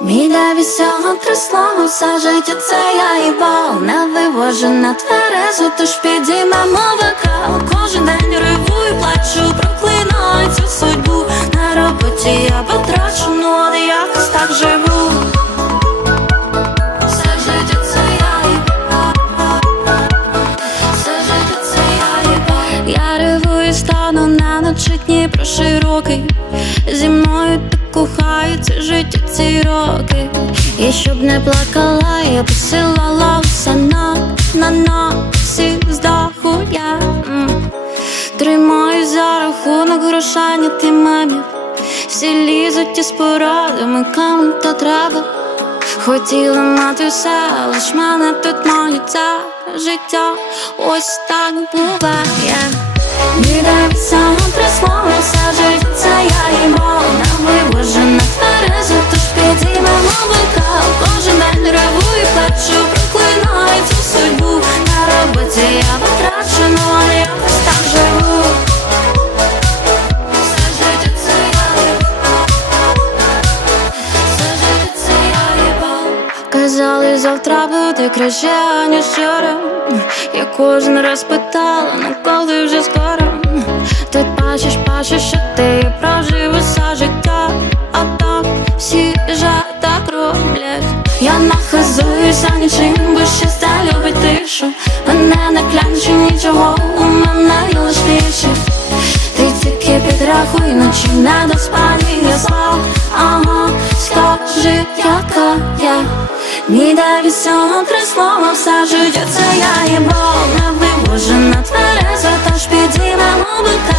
Мій девісього три слова, все життя це я їбал Не вивожу на тверезу, тож підіймемо бокал Кожен день ревую, плачу, проклинаю цю судьбу. На роботі я потрачу, ну але якось так живу. Я про широкий. Зі мною кохається життя ці роки. І щоб не плакала, я посилала все на, на, на з даху я. Тримаю за рахунок грошання ти мемів Всі лізуть із порадами, кому то треба. Хотіла мати все, лиш мене тут молиться життя, ось так буває. Саме прислали Казали, завтра буде краще, ніж вчора. Я кожен раз питала, ну коли вже скоро? Ти бачиш, бачиш, що ти прожив усе життя. А так всі вже так роблять. Я нахизуюся нічим, бо щастя любить тишу. Мене не клянчу нічого, у мене є лиш вічі ти тільки підрахуй ночі не до спані я спав, ага, скажи, яка я Ніде від цього три слова, все життя я їбав Не вивожена твереза, тож підіймемо бокал